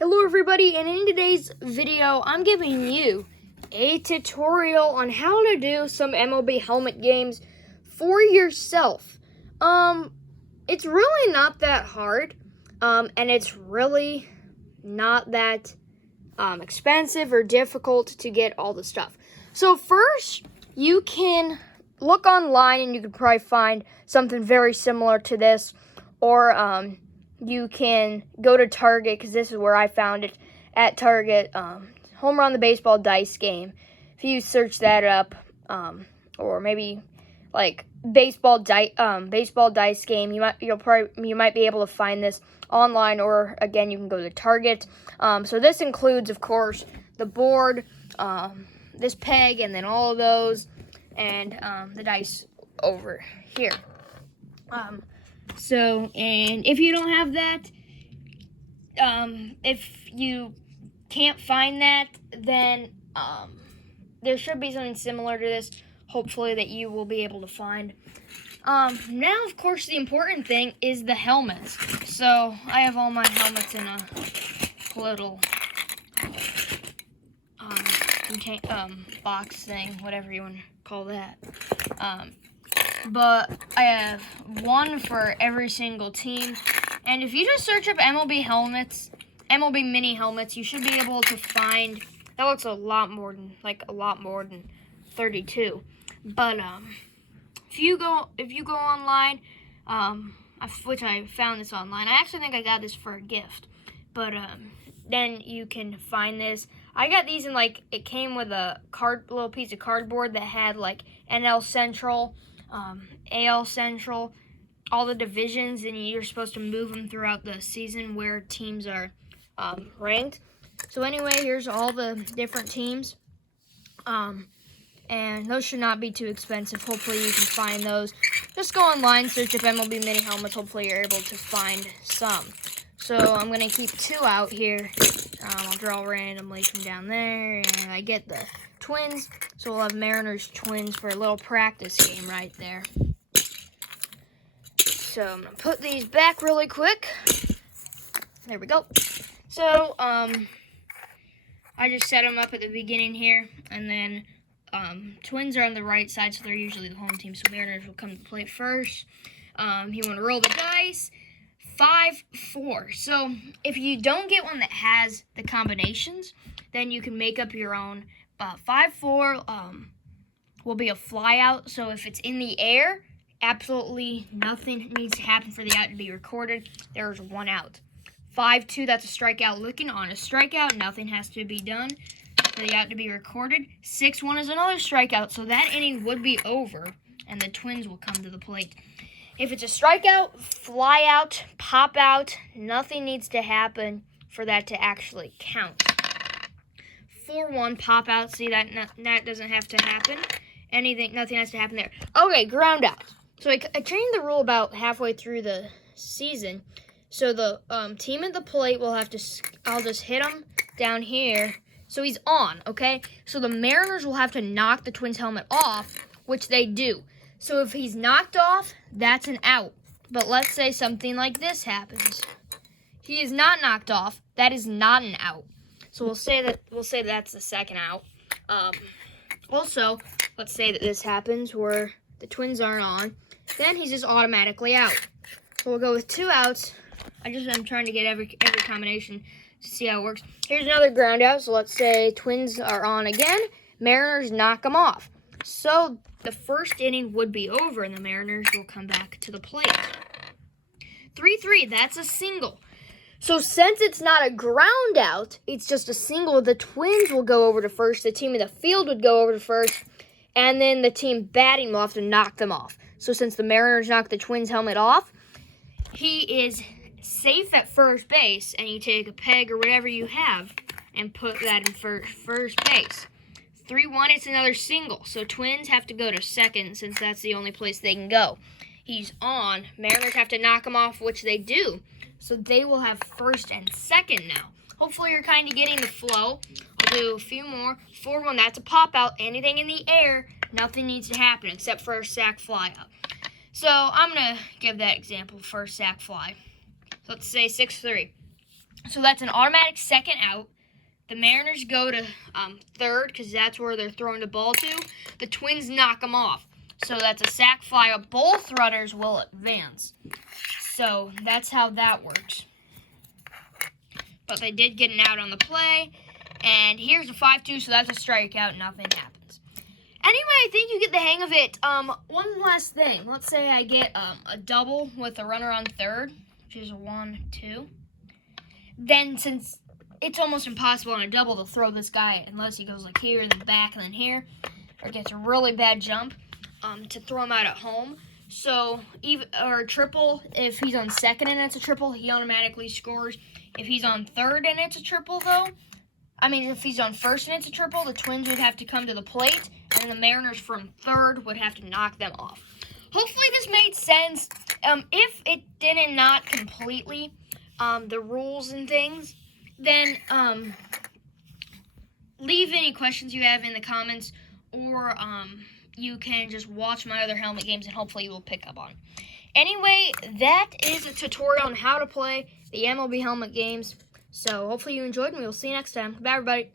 Hello everybody, and in today's video I'm giving you a tutorial on how to do some MLB helmet games for yourself. It's really not that hard, and it's really not that expensive or difficult to get all the stuff. So first, you can look online and you can probably find something very similar to this, or you can go to Target, because this is where I found it, at Target, Home Run the Baseball Dice Game. If you search that up, or maybe like baseball dice game, you might be able to find this online, or again you can go to Target. So this includes, of course, the board, this peg, and then all of those, and the dice over here. And if you don't have that, if you can't find that, then there should be something similar to this, hopefully, that you will be able to find. Now, of course, the important thing is the helmets. So I have all my helmets in a little box thing, whatever you want to call that. But I have one for every single team. And if you just search up MLB helmets, MLB mini helmets, you should be able to find, that looks a lot more than 32. But if you go online, which I found this online. I actually think I got this for a gift. But then you can find this. I got these in, it came with a little piece of cardboard that had NL Central, AL Central, all the divisions, and you're supposed to move them throughout the season where teams are ranked. So anyway, here's all the different teams, and those should not be too expensive. Hopefully you can find those. Just go online, search up MLB mini helmets. Hopefully you're able to find some. So I'm going to keep two out here. I'll draw randomly from down there, and I get the Twins, so we'll have Mariners Twins for a little practice game right there. So I'm going to put these back really quick. There we go. So I just set them up at the beginning here, and then Twins are on the right side, so they're usually the home team, so Mariners will come to the plate first. You want to roll the dice. 5-4. So if you don't get one that has the combinations, then you can make up your own. 5-4 will be a fly out. So if it's in the air, absolutely nothing needs to happen for the out to be recorded. There's one out. 5-2, that's a strikeout. Looking on a strikeout, nothing has to be done for the out to be recorded. 6-1 is another strikeout, so that inning would be over, and the Twins will come to the plate. If it's a strikeout, fly out, pop out, nothing needs to happen for that to actually count. 4-1, pop out. See, that doesn't have to happen. Nothing has to happen there. Okay, ground out. So I changed the rule about halfway through the season. So the team at the plate will have to, I'll just hit him down here. So he's on, okay? So the Mariners will have to knock the Twins' helmet off, which they do. So if he's knocked off, that's an out. But let's say something like this happens. He is not knocked off. That is not an out. So we'll say that's the second out. Also, let's say that this happens where the Twins aren't on. Then he's just automatically out. So we'll go with 2 outs. I'm trying to get every combination to see how it works. Here's another ground out. So let's say Twins are on again. Mariners knock them off. So the first inning would be over, and the Mariners will come back to the plate. 3-3, that's a single. So since it's not a ground out, it's just a single, the Twins will go over to first, the team in the field would go over to first, and then the team batting will have to knock them off. So since the Mariners knocked the Twins' helmet off, he is safe at first base, and you take a peg or whatever you have and put that in first base. 3-1, it's another single. So Twins have to go to second since that's the only place they can go. He's on. Mariners have to knock him off, which they do. So they will have first and second now. Hopefully you're kind of getting the flow. I'll do a few more. 4-1, that's a pop out. Anything in the air, nothing needs to happen except for a sac fly out. So I'm going to give that example for a sac fly. So let's say 6-3. So that's an automatic second out. The Mariners go to third because that's where they're throwing the ball to. The Twins knock them off. So that's a sac fly. Both runners will advance. So that's how that works. But they did get an out on the play. And here's a 5-2, so that's a strikeout. Nothing happens. Anyway, I think you get the hang of it. One last thing. Let's say I get a double with a runner on third, which is a 1-2. Then since it's almost impossible on a double to throw this guy unless he goes like here and then back and then here, or gets a really bad jump to throw him out at home. So or a triple, if he's on second and it's a triple, he automatically scores. If he's on third and it's a triple, though, if he's on first and it's a triple, the Twins would have to come to the plate, and the Mariners from third would have to knock them off. Hopefully this made sense. If it didn't, not completely, the rules and things, then leave any questions you have in the comments, or you can just watch my other helmet games and hopefully you will pick up on it. Anyway, that is a tutorial on how to play the MLB helmet games. So hopefully you enjoyed, and we will see you next time. Goodbye, everybody.